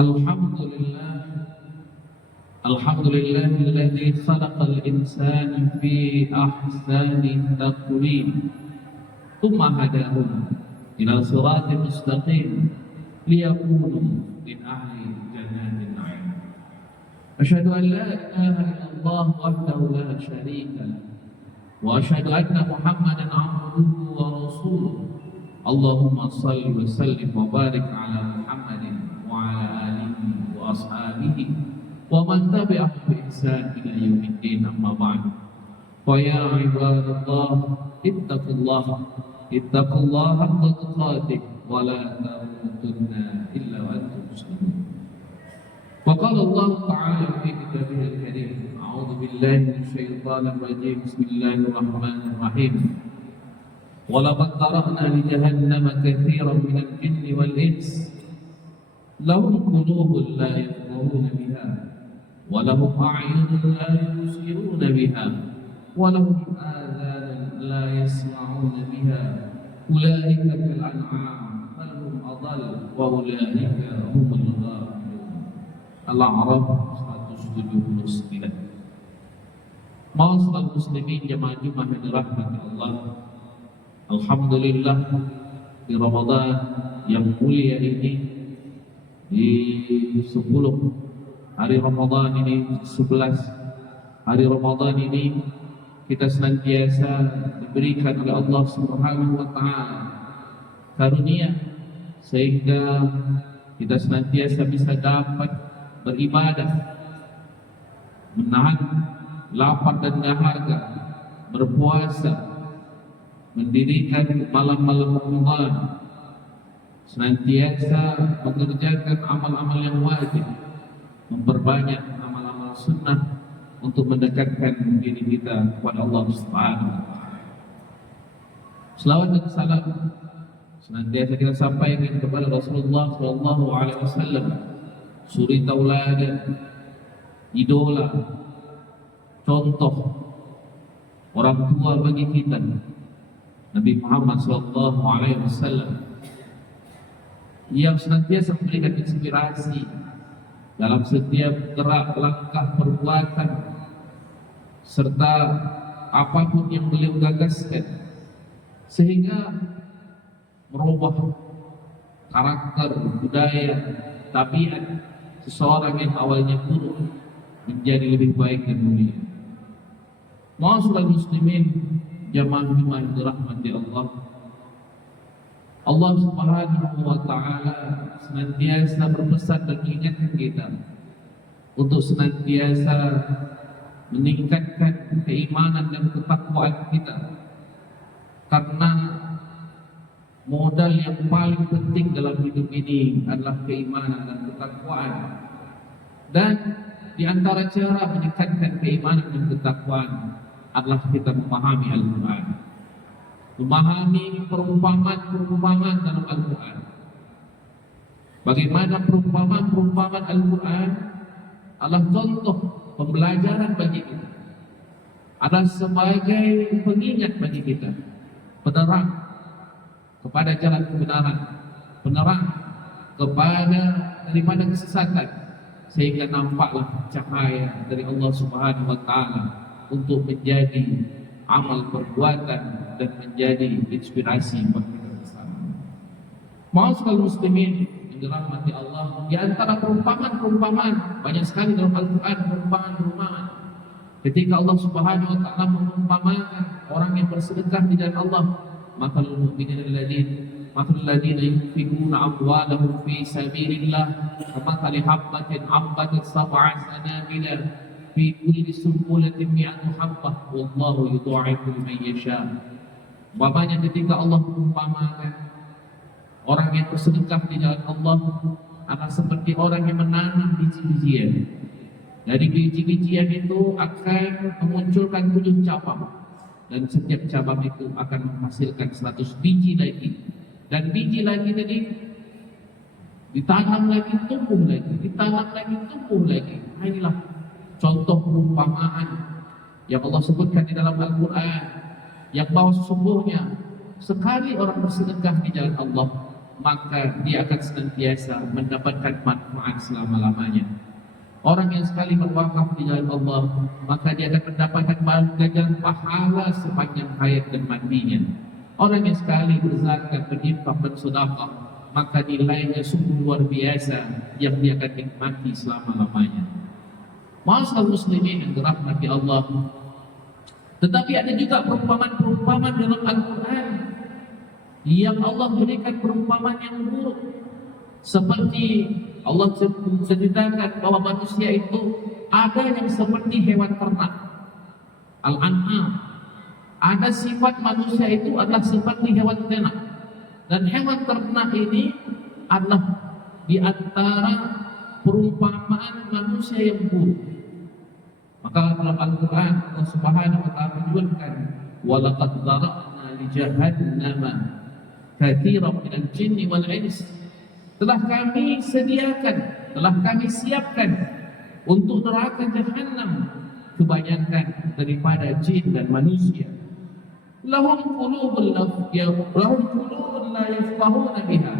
Alhamdulillah, alhamdulillahilladzi khalaqal insana fi ahsani taqwim, tsumma hadahum ila siratin mustaqim liyakunu min ahli jannatin na'im. Asyhadu an la ilaha illallah wahdahu la syarika lah wa asyhadu anna Muhammadan 'abduhu wa rasuluh. Allahumma shalli wa sallim wa barik ala Muhammadin wa ala alihi wa ashabihi wa man tabi'ahum bi ihsan ila yaumiddin, amma ba'd. Fa ya ibadallah ittaqullaha haqqa tuqatih wa la tamutunna illa wa antum muslimun. Wa qala Allah ta'ala fi kitabihil karim, a'udzu billahi minasyaitonir rajim, bismillahir rahmanir rahim. وَلَقَدْ ذَرَأْنَا لِجَهَنَّمَ كَثِيرًا مِنَ الْجِنِّ وَالْإِنسِ لَهُمْ قُلُوبٌ لَا يَفْقَهُونَ بِهَا وَلَهُمْ أَعْيُنٌ لَا يُبْصِرُونَ بِهَا وَلَهُمْ آذَانٌ لَا يَسْمَعُونَ بِهَا أُولَئِكَ كَالْأَنْعَامِ بَلْ هُمْ أَضَلُّ وَأُولَئِكَ هُمُ الْغَافِلُونَ. Al-A'raf 179. Ma'asyiral muslimin jamaah Jumat yang dirahmati Allah, alhamdulillah di Ramadan yang mulia ini, di 10 hari Ramadan ini, 11 hari Ramadan ini, kita senantiasa diberikan oleh Allah Subhanahu wa taala karunia sehingga kita senantiasa bisa dapat beribadah, menahan lapar dan dahaga, berpuasa, mendirikan malam-malam Ramadan, senantiasa mengerjakan amal-amal yang wajib, memperbanyak amal-amal sunnah untuk mendekatkan diri kita kepada Allah Subhanahu wa taala. Selawat dan salam senantiasa kita sampaikan kepada Rasulullah sallallahu alaihi wasallam, suri tauladan, idola, contoh, orang tua bagi kita, Nabi Muhammad SAW, yang senantiasa memberikan inspirasi dalam setiap gerak langkah perbuatan serta apapun yang beliau gagaskan, sehingga merubah karakter, budaya, tabiat seseorang yang awalnya buruk menjadi lebih baik dan mulia. Ma'asyiral muslimin jamaah Jumat yang dirahmati Allah, Allah Subhanahu wa taala senantiasa berpesan dan mengingatkan kita untuk senantiasa meningkatkan keimanan dan ketakwaan kita, karena modal yang paling penting dalam hidup ini adalah keimanan dan ketakwaan. Dan di antara cara meningkatkan keimanan dan ketakwaan adalah kita memahami Al-Quran, memahami perumpamaan dalam Al-Quran. Bagaimana perumpamaan Al-Quran adalah contoh pembelajaran bagi kita, adalah sebagai pengingat bagi kita, penerang kepada jalan kebenaran, penerang daripada kesesatan, sehingga nampaklah cahaya dari Allah Subhanahu wa taala untuk menjadi amal perbuatan dan menjadi inspirasi bagi kita bersama. Ma'asyiral muslimin yang dirahmati Allah, di antara perumpamaan banyak sekali dalam Al-Quran, perumpamaan. Ketika Allah Subhanahu wa taala mengumpamakan orang yang bersedekah di jalan Allah, mathalul mu'minina alladzina yunfiquna amwalahum fi sabilillah kamathali habbatin ambatat sab'a sanabila fi kulli sumbulatin mi'atu habbah wallahu yudha'ifu liman yasha. Umpamanya ketika Allah mengumpamakan orang yang bersedekah di jalan Allah adalah seperti orang yang menanam biji-bijian. Dari biji-bijian itu akan memunculkan 7 cabang, dan setiap cabang itu akan menghasilkan 100 biji lagi, dan biji lagi tadi ditanam lagi, tumbuh lagi, ditanam lagi, tumbuh lagi. Nah, inilah contoh perumpamaan yang Allah sebutkan di dalam Al-Quran, yang bahwa sesungguhnya sekali orang bersedekah di jalan Allah, maka dia akan senantiasa mendapatkan manfaat selama-lamanya. Orang yang sekali berwakaf di jalan Allah, maka dia akan mendapatkan ganjaran pahala sepanjang hayat dan matinya. Orang yang sekali berzakat, berinfak, bersedekah, maka nilainya sungguh luar biasa yang dia akan nikmati selama-lamanya. Ma'asyiral muslimin yang dirahmati Allah. Tetapi ada juga perumpamaan-perumpamaan dalam Al-Quran yang Allah berikan perumpamaan yang buruk. Seperti Allah ceritakan bahwa manusia itu ada yang seperti hewan ternak, Al-An'am. Ada sifat manusia itu adalah seperti hewan ternak, dan hewan ternak ini adalah di antara perumpamaan manusia yang buruk. Maka dalam Al-Quran Allah Subhanahu wa ta'ala menyebutkan, walaqad dzara'na li jahannama katsiran minal jinni wal ins. Telah kami sediakan, telah kami siapkan untuk neraka Jahannam kebanyakan daripada jin dan manusia. Lahum qulubun la yafqahuna biha.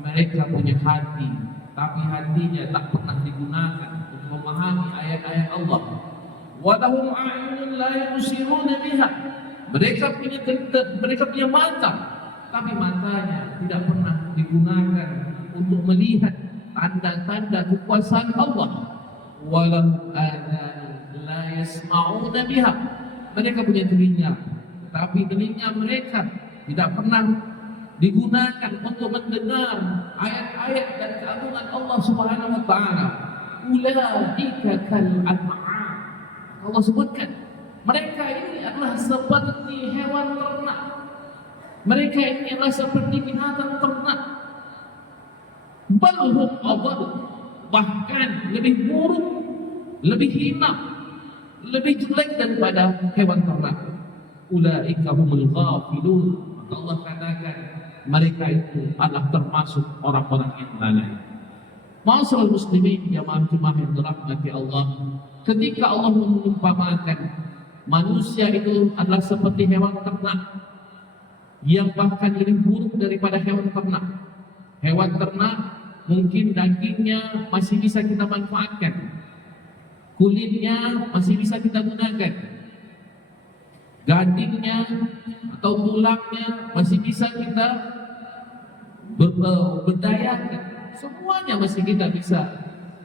Mereka punya hati, tapi hatinya tak pernah digunakan untuk memahami ayat-ayat Allah. Wa lahum a'yunun la yubsiruna biha. Mereka punya mata, tapi matanya tidak pernah digunakan untuk melihat tanda-tanda kekuasaan Allah. Walau adhan la yasma'una biha. Mereka punya telinga, tapi telinga mereka tidak pernah digunakan untuk mendengar ayat-ayat dan keagungan Allah Subhanahu wa ta'ala. Ulaika kal an'am. Allah sebutkan mereka ini adalah seperti hewan ternak. Mereka ini adalah seperti binatang ternak. Balhum adall, bahkan lebih buruk, lebih hina, lebih jelek daripada hewan ternak. Ulaika humul ghafilun. Maka Allah katakan mereka itu adalah termasuk orang-orang yang lalai. Ma'asyiral muslimin jamaah-jamaah yang dirahmati Allah, ketika Allah mengumpamakan manusia itu adalah seperti hewan ternak yang bahkan lebih buruk daripada hewan ternak. Hewan ternak mungkin dagingnya masih bisa kita manfaatkan, kulitnya masih bisa kita gunakan, gadingnya atau tulangnya masih bisa kita berdayakan. Semuanya masih kita bisa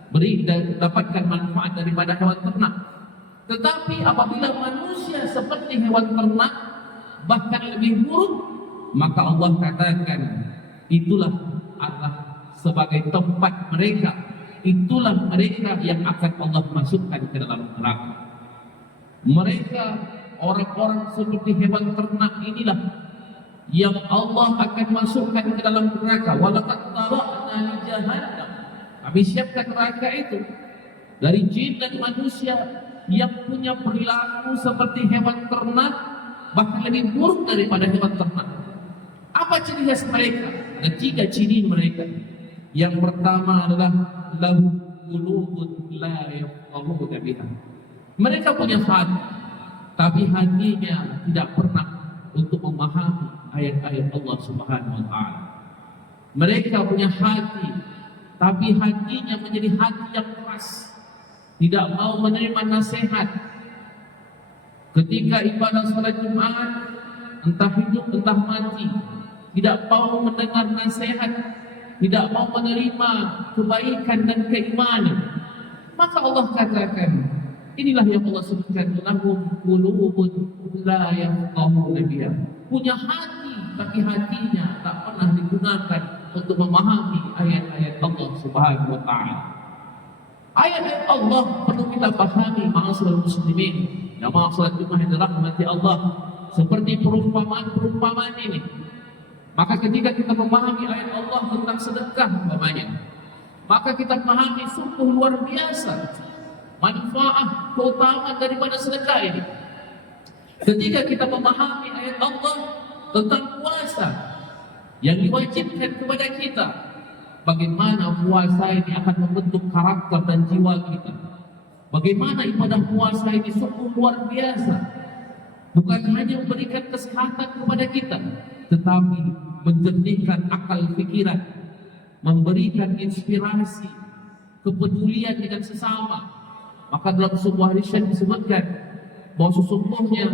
beri dan dapatkan manfaat daripada hewan ternak. Tetapi apabila manusia seperti hewan ternak, bahkan lebih buruk, maka Allah katakan itulah adalah sebagai tempat mereka, itulah mereka yang akan Allah masukkan ke dalam neraka. Mereka orang-orang seperti hewan ternak inilah yang Allah akan masukkan ke dalam neraka. Walaqad dzara'na li jahannam. Kami siapkan neraka itu dari jin dan manusia yang punya perilaku seperti hewan ternak, bahkan lebih buruk daripada hewan ternak. Apa ciri khas mereka? Ada 3 ciri mereka. Yang pertama adalah lahum qulubun la yafqahuna biha. Mereka punya hati, tapi hatinya tidak pernah untuk memahami ayat-ayat Allah Subhanahu wa ta'ala. Mereka punya hati, tapi hatinya menjadi hati yang keras, tidak mau menerima nasihat. Ketika ibadah salat Jumat, entah hidup entah mati, tidak mau mendengar nasihat, tidak mau menerima kebaikan dan keimanan. Maka Allah katakan, inilah yang Allah sebutkan, lahum qulubun la yafqahuna biha. Punya hati, tapi hatinya tak pernah digunakan untuk memahami ayat-ayat Allah Subhanahu wa ta'ala. Ayat-ayat Allah perlu kita pahami, ma'asyiral muslimin, ya ma'asyiral Jumat yang dirahmati Allah, seperti perumpamaan-perumpamaan ini. Maka ketika kita memahami ayat Allah tentang sedekah umpamanya, maka kita memahami sungguh luar biasa manfaat keutamaan daripada sedekah ini. Ketika kita memahami ayat Allah tentang puasa yang diwajibkan kepada kita, bagaimana puasa ini akan membentuk karakter dan jiwa kita. Bagaimana ibadah puasa ini sungguh luar biasa. Bukan hanya memberikan kesehatan kepada kita, tetapi menjernihkan akal pikiran, memberikan inspirasi, kepedulian dengan sesama. Maka dalam sebuah hadis disebutkan bahwa sesungguhnya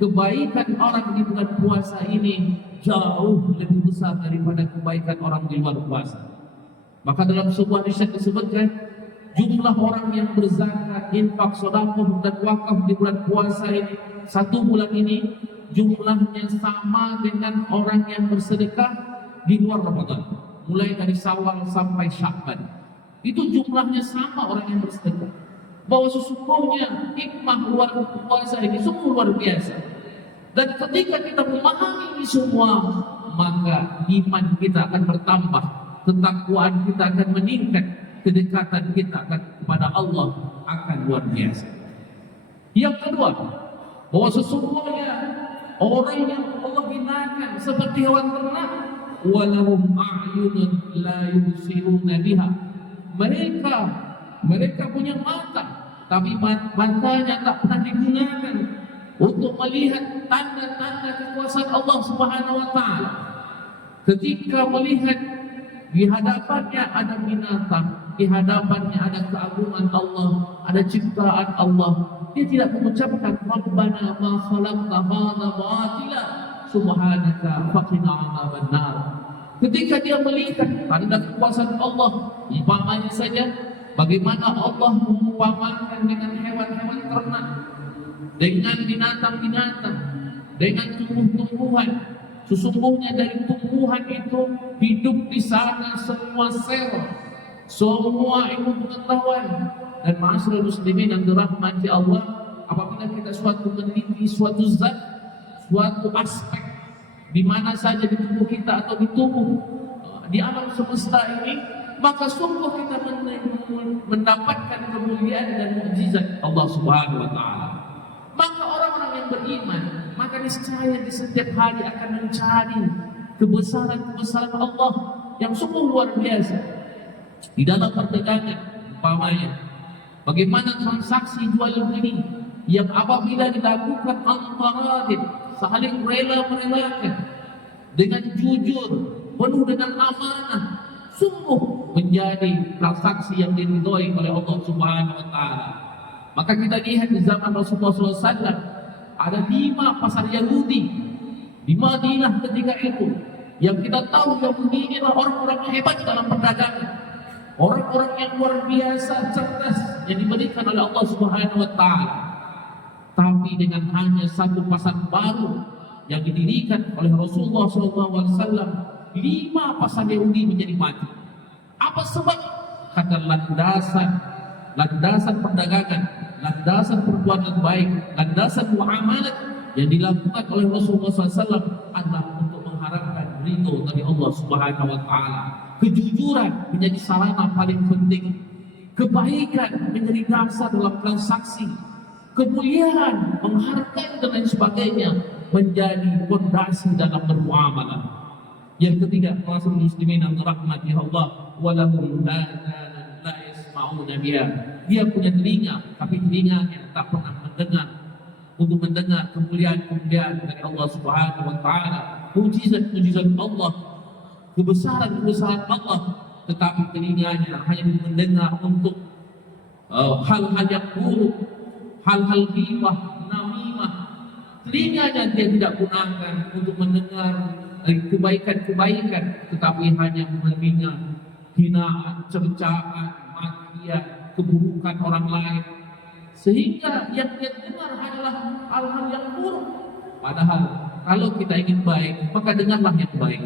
kebaikan orang di bulan puasa ini jauh lebih besar daripada kebaikan orang di luar puasa. Maka dalam sebuah hadis disebutkan jumlah orang yang berzakat, infak, sedekah dan wakaf di bulan puasa ini, satu bulan ini jumlahnya sama dengan orang yang bersedekah di luar Ramadan, mulai dari Syawal sampai Sya'ban. Itu jumlahnya sama orang yang bersedekah. Bahwa sesungguhnya hikmah luar puasa ini sungguh luar biasa. Dan ketika kita memahami ini semua, maka iman kita akan bertambah, ketakwaan kita akan meningkat, kedekatan kita akan kepada Allah akan luar biasa. Yang kedua, bahwa sesungguhnya orang yang Allah hinakan seperti hewan ternak, walahum a'yunun la yubsiruna biha. Mereka punya mata, tapi matanya tak pernah digunakan untuk melihat tanda-tanda kekuasaan Allah Subhanahu wa taala. Ketika melihat di hadapannya ada binatang, di hadapannya ada keagungan Allah, ada ciptaan Allah, dia tidak mengucapkan Rabbana ma khalaqta hadza batila subhanaka faqina adzabannar. Ketika dia melihat tanda kekuasaan Allah, umpamanya saja bagaimana Allah mengumpamakan dengan hewan-hewan ternak, dengan binatang-binatang, dengan tumbuh-tumbuhan. Sesungguhnya dari tumbuhan itu hidup di sana semua sel, semua ilmu pengetahuan. Dan ma'asyiral muslimin yang dirahmati Allah, apabila kita suatu meneliti suatu zat, suatu aspek di mana saja di tubuh kita atau di tubuh di alam semesta ini, maka sungguh kita mendapatkan kemuliaan dan mukjizat Allah Subhanahu wa taala. Maka orang-orang yang beriman, maka niscaya di setiap hari akan mencari kebesaran-kebesaran Allah yang sungguh luar biasa. Di dalam perdagangan, umpamanya, bagaimana transaksi jual beli yang apabila dilakukan antara saling rela-merelakan dengan jujur, penuh dengan amanah, sungguh menjadi transaksi yang diridhoi oleh Allah Subhanahu wa taala. Maka kita lihat di zaman Rasulullah SAW ada 5 pasar Yahudi di Madinah ketika itu, yang kita tahu Yahudi ini adalah orang-orang hebat dalam perdagangan, orang-orang yang luar biasa cerdas yang diberikan oleh Allah Subhanahu wa taala. Tapi dengan hanya satu pasar baru yang didirikan oleh Rasulullah SAW, 5 pasar Yahudi menjadi mati. Apa sebab? Karena landasan perdagangan, landasan perbuatan baik, landasan muamalat yang dilakukan oleh Rasulullah SAW adalah untuk mengharapkan ridho dari Allah Subhanahu wa taala. Kejujuran menjadi sarana paling penting. Kebaikan menjadi dasar dalam transaksi. Kemuliaan, menghargai dan lain sebagainya menjadi fondasi dalam bermuamalah. Yang ketiga, ma'asyiral muslimin yang dirahmati Allah, walahum la yasma'una biha. Dia punya telinga, tapi telinganya tak pernah mendengar untuk mendengar kemuliaan-kemuliaan dari Allah Subhanahu wa taala, mujizat-mujizat Allah, kebesaran-kebesaran Allah, tetapi telinganya hanya mendengar untuk hal-hal yang buruk, hal-hal ghibah, namimah. Telinganya dia tidak gunakan untuk mendengar kebaikan-kebaikan, tetapi hanya mendengar hinaan, cercaan, makian, keburukan orang lain, sehingga yang dia dengar hanyalah hal-hal yang buruk. Padahal kalau kita ingin baik, maka dengarlah yang baik.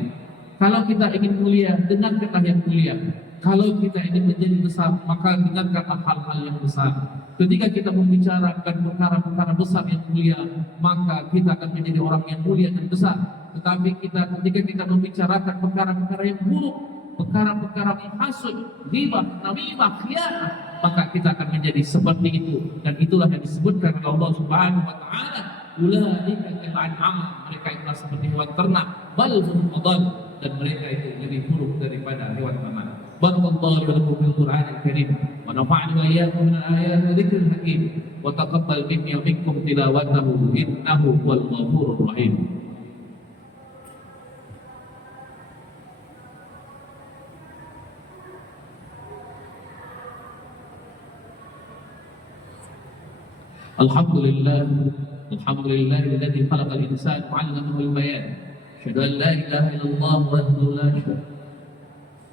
Kalau kita ingin mulia, dengarkanlah yang mulia. Kalau kita ingin menjadi besar, maka dengarkanlah hal-hal yang besar. Ketika kita membicarakan perkara-perkara besar yang mulia, maka kita akan menjadi orang yang mulia dan besar. Tetapi ketika kita membicarakan perkara-perkara yang buruk, perkara-perkara menghasut, ghibah, namimah, khianah, maka kita akan menjadi seperti itu. Dan itulah yang disebutkan oleh Allah Subhanahu wa taala, ulaika kal-an'am, mereka itulah seperti hewan ternak, bal hum adall, dan mereka itu lebih buruk daripada hewan ternak. Barakallahu lakum fil Qur'anil Karim wa nafa'ani wa iyyakum min al-ayati wa dzikril hakim wa taqabbal minni wa minkum tilawatahu innahu huwal ghafurur rahim. Alhamdulillah, Alhamdulillah alladzi khalaqal insana wa 'allamahu al-bayan. Asyhadu an la ilaha illallah wahdahu la syarika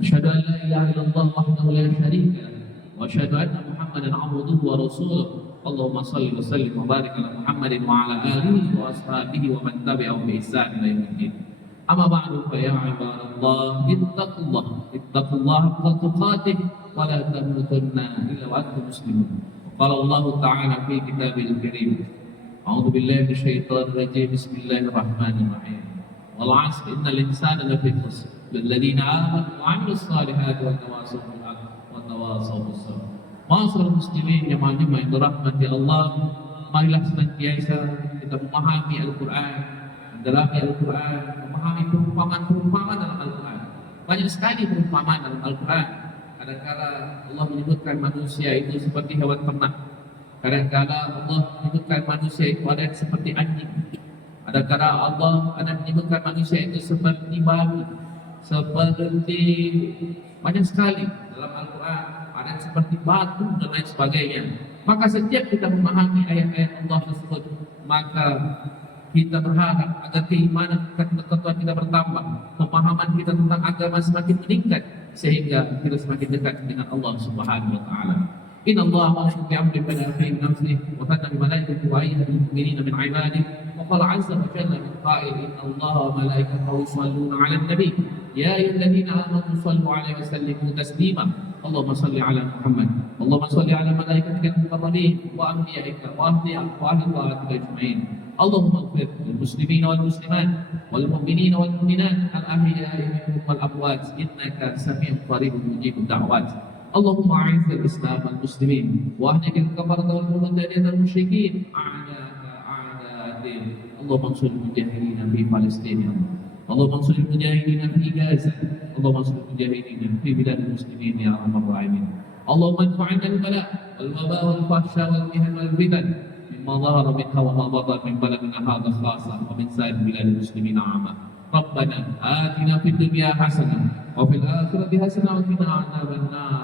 أشهد أن لا إله إلا الله وحده لا شريك له وأشهد أن محمدا عبده ورسوله اللهم صل وسلم وبارك على محمد وعلى آله وأصحابه ومن تبعهم بإحسان إلى يوم الدين أما بعد فيا عباد الله اتقوا الله حق تقاته ولا تموتن إلا وأنتم مسلمون قال الله تعالى في كتابه الكريم أعوذ بالله من الشيطان الرجيم بسم الله الرحمن الرحيم والعصر إن الإنسان لفي خسر الذين آمنوا وعملوا الصالحات وتواصوا بالحق وتواصوا بالصبر. Ma'asyiral muslimin jemaah-jemaah yang dirahmati Allah, marilah senantiasa kita memahami Al-Qur'an, mendalami Al-Qur'an, memahami perumpamaan-perumpamaan dalam Al-Qur'an. Banyak sekali perumpamaan dalam Al-Qur'an. Kadang-kala Allah menyebutkan manusia itu seperti hewan ternak. Kadang-kala Allah menyebutkan manusia itu ada yang seperti anjing. Kadang-kala Allah ada menyebutkan manusia itu seperti babi, seperti banyak sekali dalam Al-Quran, ada yang seperti batu dan lain sebagainya. Maka setiap kita memahami ayat-ayat Allah tersebut, maka kita berharap agar keimanan ketentuan kita bertambah, pemahaman kita tentang agama semakin meningkat, sehingga kita semakin dekat dengan Allah Subhanahu wa Ta'ala. إن الله أمر بعمل بدأ في نفسه وفتح بملائكته وأيد المؤمنين من عباده وقال عز وجل من قائل إن الله وملائكته يصلون على النبي يا أيها الذين آمنوا صلوا عليه وسلموا تسليما اللهم صل على محمد اللهم صل على ملائكتك المقربين وأنبيائك وأهل طاعتك أجمعين اللهم اغفر للمسلمين والمسلمات والمؤمنين والمؤمنات الأحياء منهم والأموات إنك سميع قريب مجيب الدعوات اللهم أعز الإسلام والمسلمين وأهلك الكفرة والمبتدعين المشركين أعداء الدين اللهم انصر المجاهدين في فلسطين اللهم انصر المجاهدين في غزة اللهم انصر المجاهدين في بلاد المسلمين يا أرحم الراحمين اللهم ادفع عنا البلاء والوباء والفحشاء والمحن والفتن مما ظهر منها وما بطن من بلدنا هذا خاصة ومن سائر بلاد المسلمين عامة ربنا آتنا في الدنيا حسنة وفي الآخرة حسنة وقنا عذاب النار